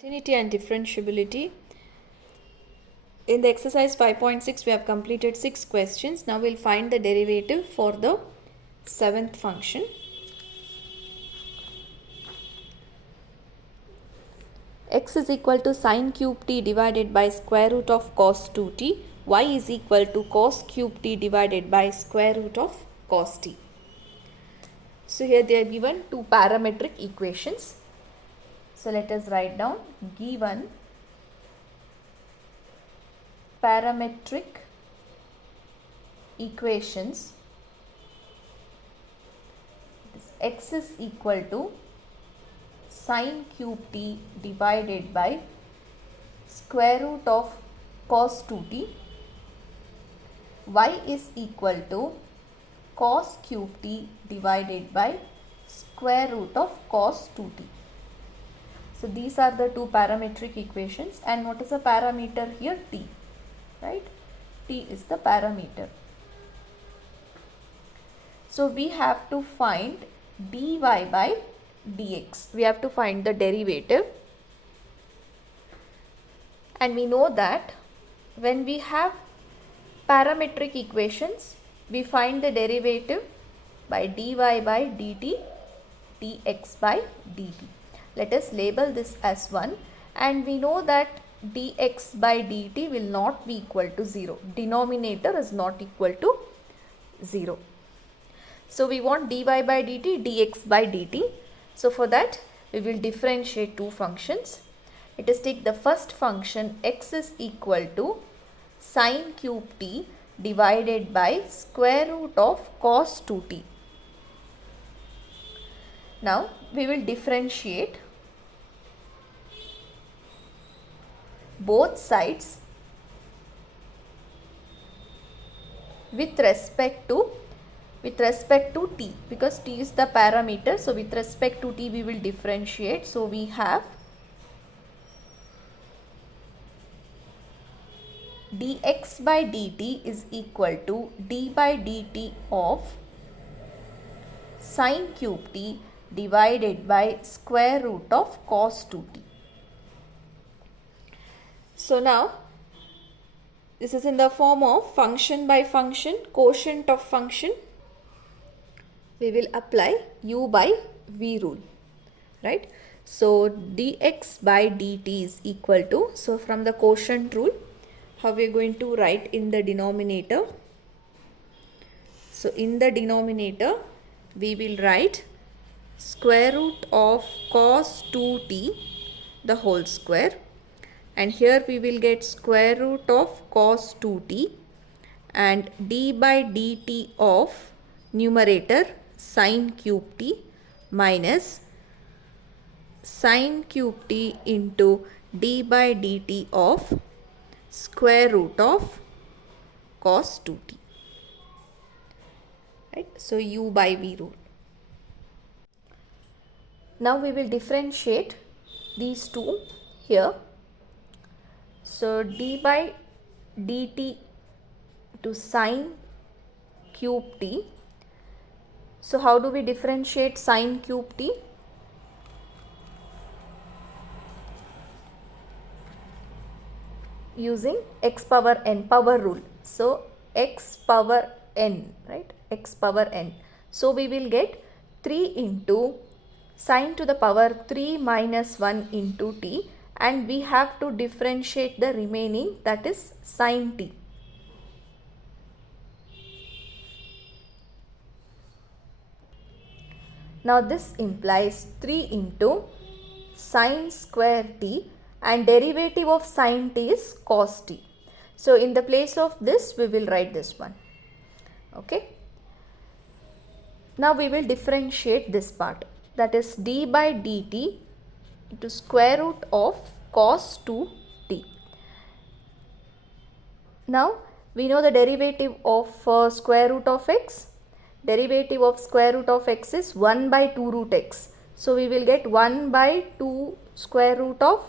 Continuity and differentiability. In the exercise 5.6 we have completed 6 questions. Now we'll find the derivative for the 7th function. X is equal to sine cube t divided by square root of cos 2t. Y is equal to cos cube t divided by square root of cos t. So here they are given two parametric equations. So let us write down given parametric equations. This x is equal to sine cube t divided by square root of cos 2t. Y is equal to cos cube t divided by square root of cos 2t. So these are the two parametric equations, and what is the parameter here? T, right? T is the parameter. So we have to find dy by dx. We have to find the derivative, and we know that when we have parametric equations, we find the derivative by dy by dt, dx by dt. Let us label this as 1, and we know that dx by dt will not be equal to 0. Denominator is not equal to 0. So we want dy by dt, dx by dt. So for that we will differentiate two functions. Let us take the first function. X is equal to sine cube t divided by square root of cos 2t. Now we will differentiate both sides with respect to t, because t is the parameter. So with respect to t we will differentiate. So we have dx by dt is equal to d by dt of sine cube t divided by square root of cos 2t. So now this is in the form of function by function, quotient of function. We will apply u by v rule, right? So dx by dt is equal to, so from the quotient rule, how we are going to write in the denominator? So in the denominator we will write square root of cos 2t the whole square, and here we will get square root of cos 2t and d by dt of numerator sine cube t minus sine cube t into d by dt of square root of cos 2t, right? So u by v rule. Now we will differentiate these two here. So d by dt to sine cube t. So how do we differentiate sine cube t? Using x power n power rule. So x power n, right? X power n. So we will get 3 into sine to the power 3 minus 1 into t, and we have to differentiate the remaining, that is sine t. Now this implies 3 into sine square t, and derivative of sine t is cos t. So in the place of this we will write this one. Okay. Now we will differentiate this part, that is d by dt into square root of cos 2t. Now we know the derivative of square root of x. Derivative of square root of x is 1 by 2 root x. So we will get 1 by 2 square root of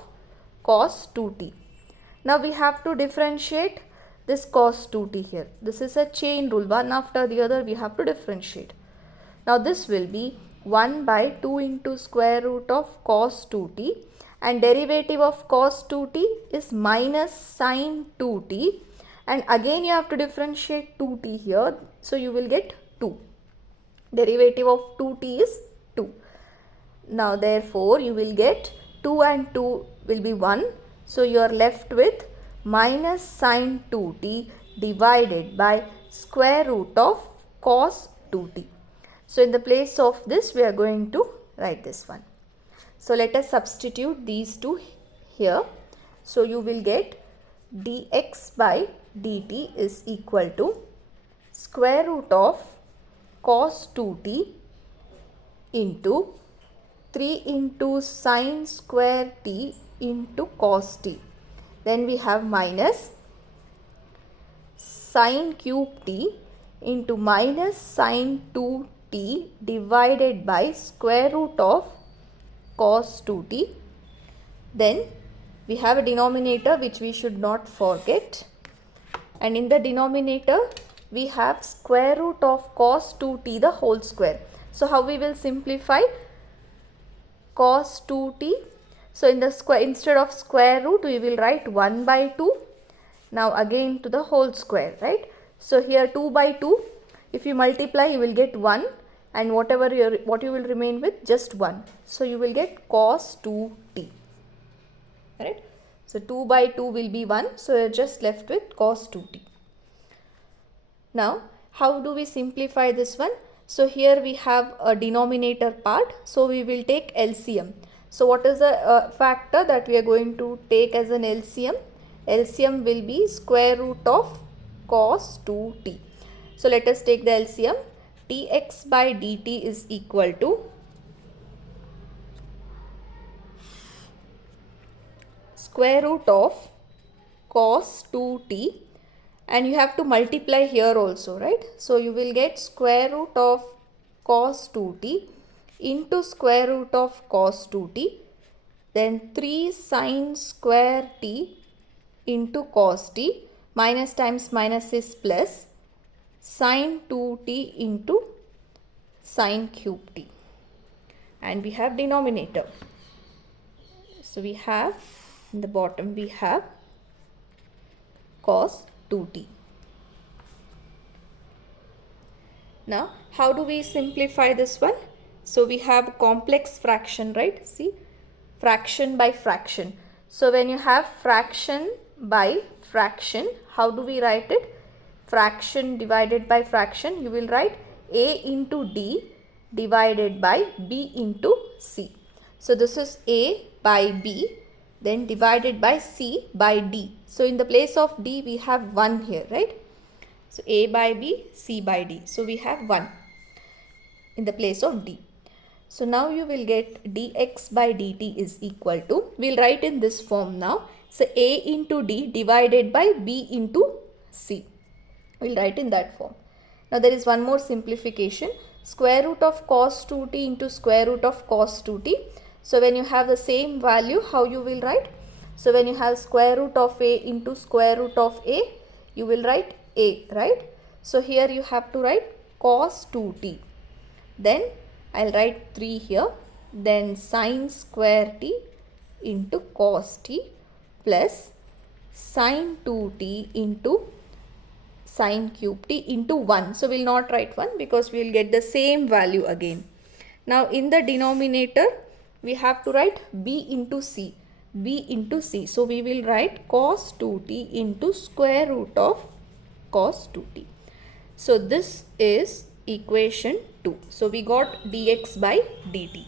cos 2t. Now we have to differentiate this cos 2t here. This is a chain rule, one after the other we have to differentiate. Now this will be 1 by 2 into square root of cos 2t, and derivative of cos 2t is minus sin 2t, and again you have to differentiate 2t here, so you will get 2. Derivative of 2t is 2. Now therefore you will get 2 and 2 will be 1, so you are left with minus sin 2t divided by square root of cos 2t. So in the place of this we are going to write this one. So let us substitute these two here. So you will get dx by dt is equal to square root of cos 2t into 3 into sin square t into cos t. Then we have minus sin cube t into minus sin 2t divided by square root of cos 2t. Then we have a denominator which we should not forget, and in the denominator we have square root of cos 2t the whole square. So how we will simplify cos 2t? So in the square, instead of square root we will write 1 by 2. Now again to the whole square, right? So here 2 by 2, if you multiply you will get 1, and what you will remain with, just 1. So you will get cos 2t, right? So 2 by 2 will be 1, so you are just left with cos 2t. Now how do we simplify this one? So here we have a denominator part, so we will take LCM. So what is the factor that we are going to take as an LCM? LCM will be square root of cos 2t. So let us take the LCM. Dx by dt is equal to square root of cos 2t, and you have to multiply here also, right? So you will get square root of cos 2t into square root of cos 2t, then 3 sin square t into cos t, minus times minus is plus, sin 2t into sin cube t, and we have denominator. So we have in the bottom we have cos 2t. Now how do we simplify this one? So we have complex fraction, right? See, fraction by fraction. So when you have fraction by fraction, how do we write it? Fraction divided by fraction, you will write a into d divided by b into c. So this is a by b, then divided by c by d. So in the place of d we have 1 here, right? So a by b, c by d. So we have 1 in the place of d. So now you will get dx by dt is equal to, we will write in this form now. So a into d divided by b into c. We will write in that form. Now there is one more simplification. Square root of cos 2t into square root of cos 2t. So when you have the same value, how you will write? So when you have square root of a into square root of a, you will write a, right? So here you have to write cos 2t. Then I'll write 3 here. Then sin square t into cos t plus sin 2t into sin cube t into 1. So we will not write 1 because we will get the same value again. Now in the denominator we have to write b into c. B into c. So we will write cos 2t into square root of cos 2t. So this is equation 2. So we got dx by dt.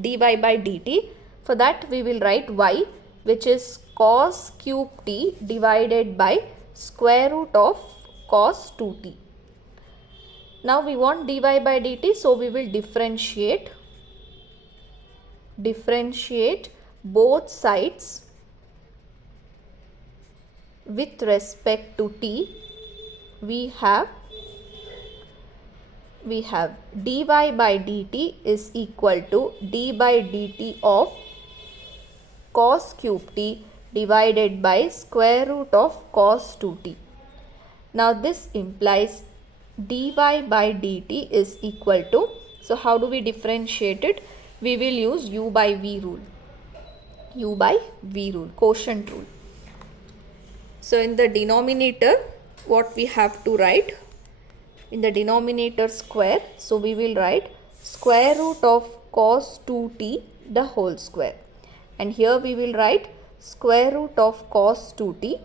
dy by dt. For that we will write y, which is cos cube t divided by square root of cos 2t. Now we want dy by dt, so we will differentiate both sides with respect to t. We have dy by dt is equal to d by dt of cos cube t divided by square root of cos 2t. Now this implies dy by dt is equal to, so how do we differentiate it? We will use u by v rule. u by v rule, quotient rule. So in the denominator, what we have to write? In the denominator square, so we will write square root of cos 2t the whole square. And here we will write square root of cos 2t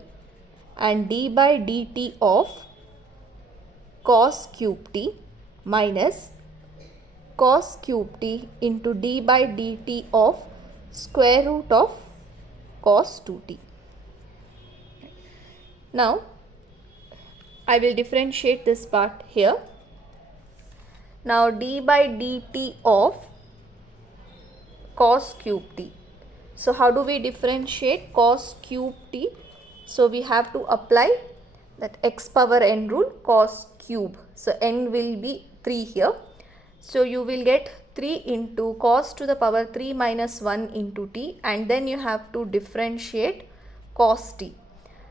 and d by dt of cos cube t minus cos cube t into d by dt of square root of cos 2t. Now, I will differentiate this part here. Now, d by dt of cos cube t. So, how do we differentiate cos cube t? So, we have to apply that x power n rule, cos cube. So, n will be 3 here. So, you will get 3 into cos to the power 3 minus 1 into t, and then you have to differentiate cos t.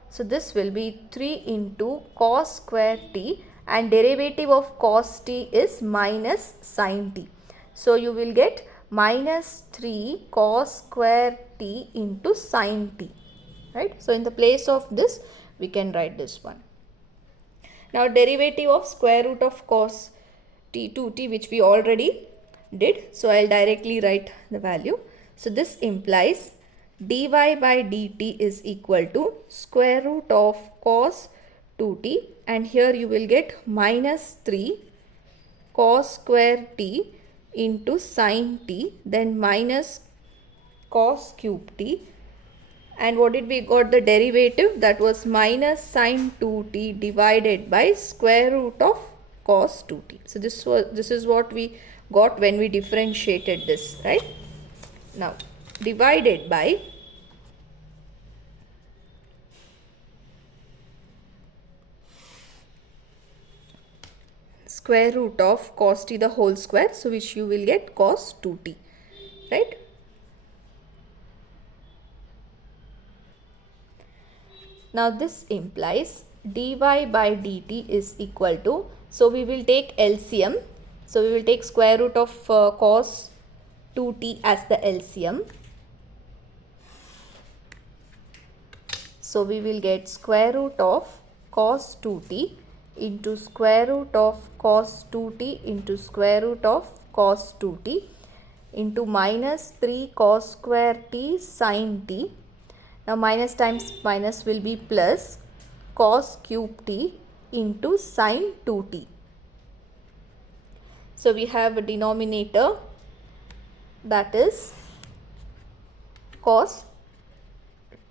So, this will be 3 into cos square t, and derivative of cos t is minus sin t. So, you will get minus 3 cos square t into sin t, right. So, in the place of this, we can write this one. Now, derivative of square root of cos t 2t, which we already did. So, I will directly write the value. So, this implies dy by dt is equal to square root of cos 2t, and here you will get minus 3 cos square t into sin t, then minus cos cube t, and what did we got the derivative? That was minus sin 2t divided by square root of cos 2t. So, this is what we got when we differentiated this, right. Now, divided by square root of cos t the whole square, so which you will get cos 2t, right. Now, this implies dy by dt is equal to, so we will take LCM. So, we will take square root of cos 2t as the LCM. So, we will get square root of cos 2t into square root of cos 2t into square root of cos 2t into minus 3 cos square t sin t. Now, minus times minus will be plus cos cube t into sin 2t. So, we have a denominator, that is cos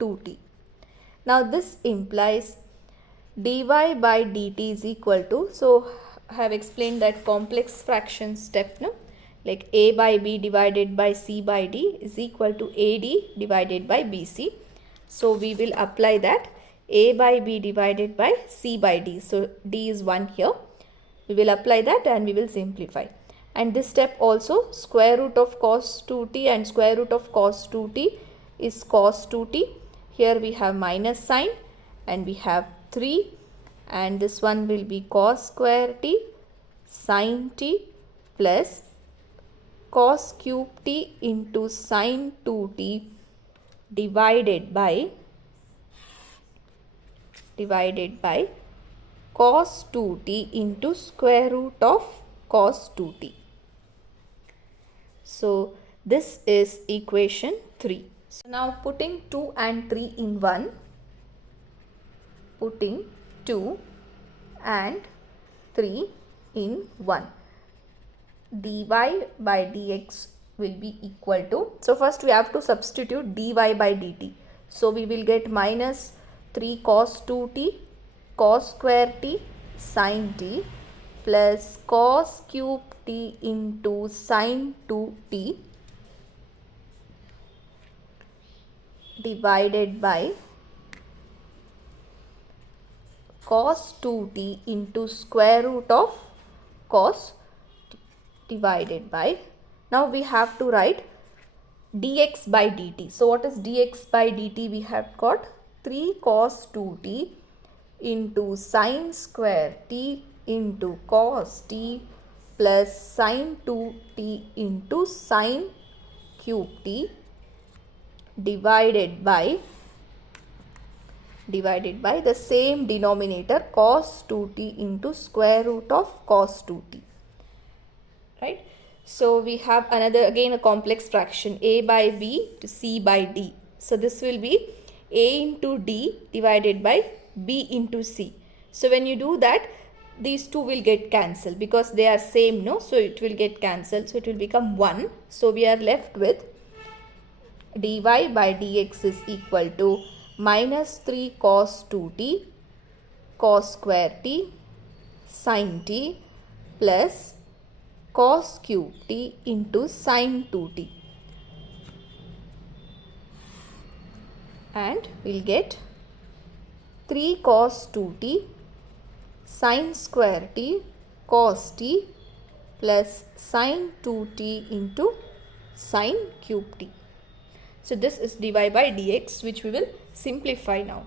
2t. Now, this implies dy by dt is equal to, so I have explained that complex fraction step, no? Like a by b divided by c by d is equal to ad divided by bc. So, we will apply that a by b divided by c by d. So, d is 1 here. We will apply that and we will simplify. And this step also, square root of cos 2t and square root of cos 2t is cos 2t. Here we have minus sign and we have 3, and this one will be cos square t sin t plus cos cube t into sin 2t divided by cos 2t into square root of cos 2t. So, this is equation 3. So, now putting 2 and 3 in 1, putting 2 and 3 in 1, dy by dx will be equal to, so first we have to substitute dy by dt. So, we will get minus 3 cos 2t cos square t sin t plus cos cube t into sin 2t divided by cos 2t into square root of cos t divided by, now we have to write dx by dt. So, what is dx by dt? We have got 3 cos 2t into sin square t into cos t plus sin 2t into sin cube t divided by the same denominator cos 2t into square root of cos 2t, right? So we have another, again a complex fraction, a by b to c by d. So this will be a into d divided by b into c. So when you do that, these two will get cancelled because they are same, no? So it will get cancelled. So it will become 1. So we are left with dy by dx is equal to minus 3 cos 2t cos square t sin t plus cos cube t into sin 2t, and we'll get 3 cos 2t sin square t cos t plus sin 2t into sin cube t. So this is dy by dx, which we will simplify now.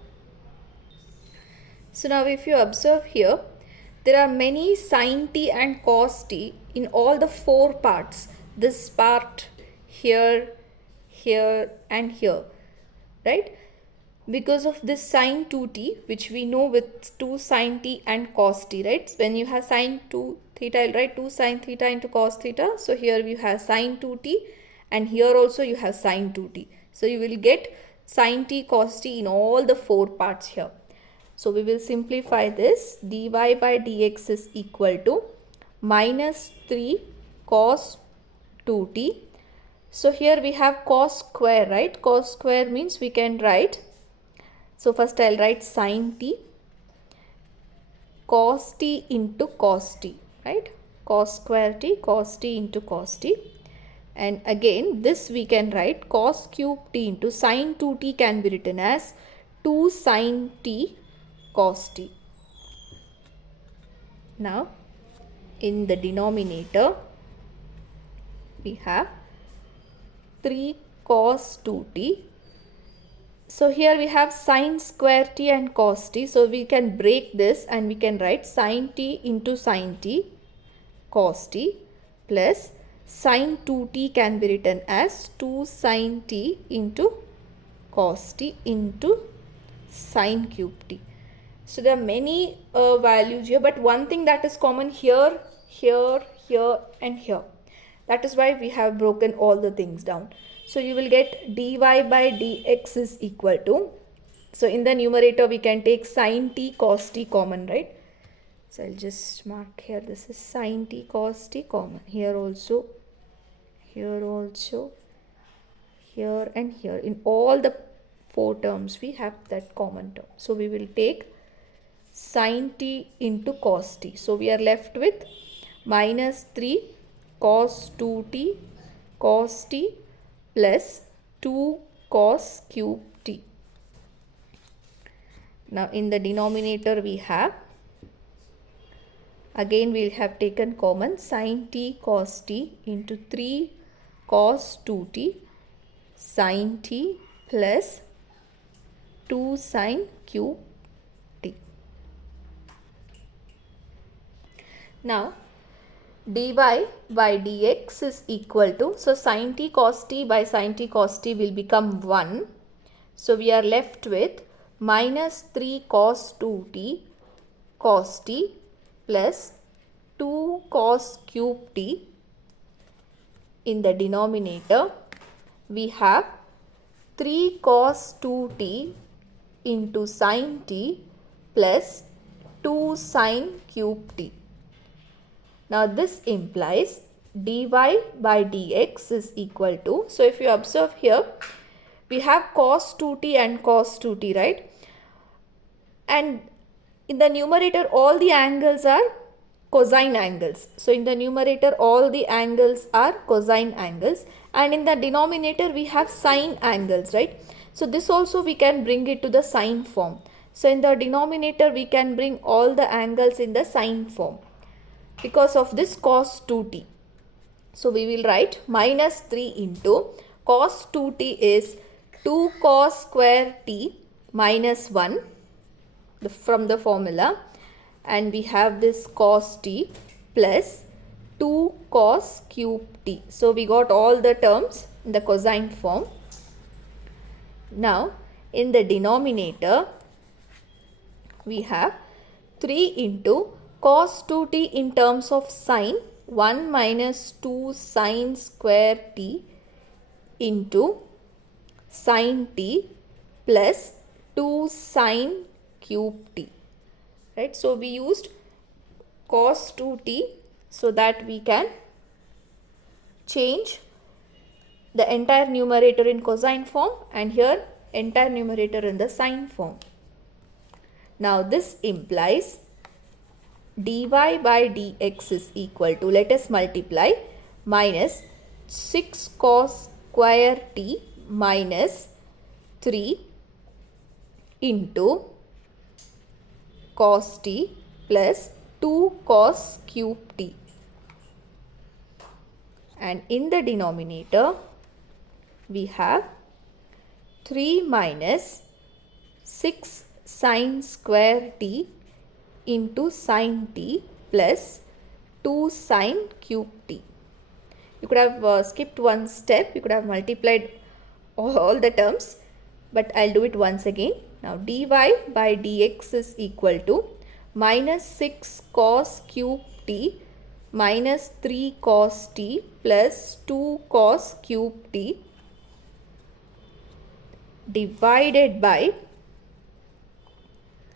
So now if you observe here, there are many sin t and cos t in all the 4 parts. This part, here, here and here, right? Because of this sin 2t, which we know with 2 sin t and cos t, right? When you have sin 2 theta, I'll write 2 sin theta into cos theta. So here you have sin 2t and here also you have sin 2t. So you will get sin t cos t in all the 4 parts here. So we will simplify this. Dy by dx is equal to minus 3 cos 2t. So here we have cos square, right? Cos square means we can write. So first I'll write sin t, cos t into cos t, right? Cos square t, cos t into cos t. And again this we can write cos cube t into sin 2t can be written as 2 sin t cos t. Now in the denominator we have 3 cos 2t. So here we have sin square t and cos t. So we can break this and we can write sin t into sin t cos t plus sin 2t can be written as 2 sin t into cos t into sin cube t. So there are many values here, but one thing that is common here, here, here and here. That is why we have broken all the things down. So you will get dy by dx is equal to, so in the numerator we can take sin t cos t common, right? So I'll just mark here, this is sin t cos t common. Here also, here also, here and here. In all the 4 terms we have that common term. So we will take sin t into cos t. So we are left with minus 3 cos 2t cos t plus 2 cos cube t. Now in the denominator we have, again we have taken common sin t cos t into 3 cos 2t sin t plus 2 sin cube t. Now dy by dx is equal to, so sin t cos t by sin t cos t will become 1. So we are left with minus 3 cos 2t cos t plus 2 cos cube t. In the denominator we have 3 cos 2t into sin t plus 2 sin cube t. Now this implies dy by dx is equal to, so if you observe here, we have cos 2t and cos 2t, right? And in the numerator all the angles are cosine angles. So in the numerator all the angles are cosine angles, and in the denominator we have sine angles, right? So this also we can bring it to the sine form. So in the denominator we can bring all the angles in the sine form because of this cos 2t. So we will write minus 3 into cos 2t is 2 cos square t minus 1 from the formula, and we have this cos t plus 2 cos cube t. So we got all the terms in the cosine form. Now in the denominator we have 3 into cos 2t in terms of sine 1 minus 2 sine square t into sine t plus 2 sine cube t. Right? So we used cos 2t so that we can change the entire numerator in cosine form and here entire numerator in the sine form. Now this implies dy by dx is equal to, let us multiply, minus 6 cos square t minus 3 into cos t plus 2 cos cube t. And in the denominator we have 3 minus 6 sine square t into sine t plus 2 sine cube t. You could have skipped one step, you could have multiplied all the terms, but I'll do it once again. Now dy by dx is equal to minus 6 cos cube t minus 3 cos t plus 2 cos cube t divided by,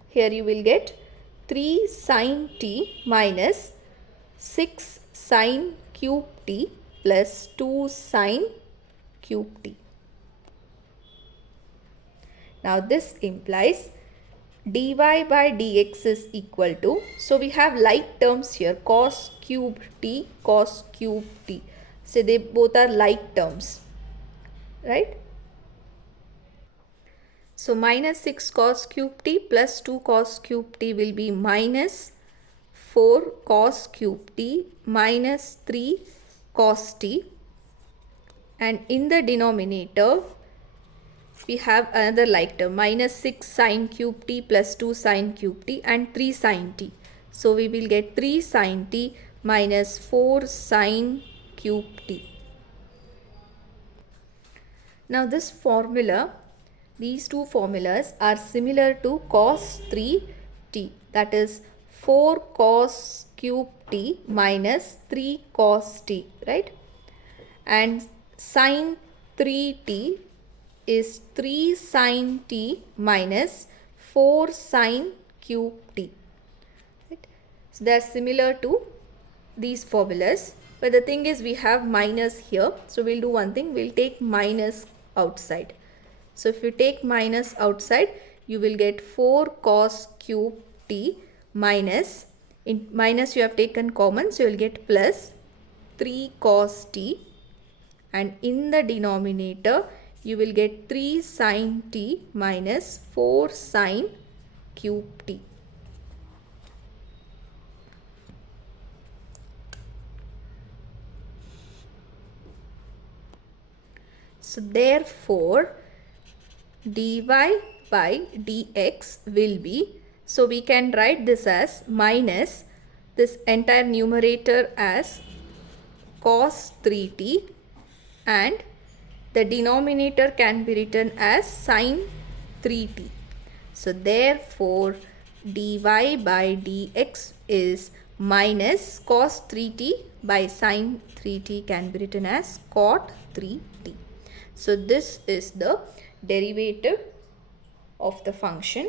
here you will get 3 sine t minus 6 sine cube t plus 2 sine cube t. Now this implies dy by dx is equal to, so we have like terms here, cos cube t, cos cube t. So they both are like terms, right? So minus 6 cos cube t plus 2 cos cube t will be minus 4 cos cube t minus 3 cos t, and in the denominator we have another like term, minus 6 sine cube t plus 2 sine cube t and 3 sine t. So we will get 3 sine t minus 4 sine cube t. Now this formula, these two formulas are similar to cos 3t, that is 4 cos cube t minus 3 cos t, right? And sin 3t is 3 sin t minus 4 sin cube t. Right? So they are similar to these formulas, but the thing is we have minus here. So we'll do one thing, we'll take minus outside. So if you take minus outside, you will get 4 cos cube t minus, in minus you have taken common, so you will get plus 3 cos t, and in the denominator you will get 3 sin t minus 4 sin cube t. So therefore dy by dx will be, so we can write this as minus this entire numerator as cos 3t and the denominator can be written as sin 3t. So therefore dy by dx is minus cos 3t by sin 3t can be written as cot 3t. So this is the derivative of the function,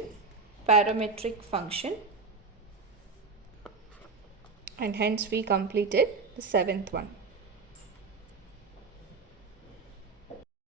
parametric function, and hence we completed the 7th one.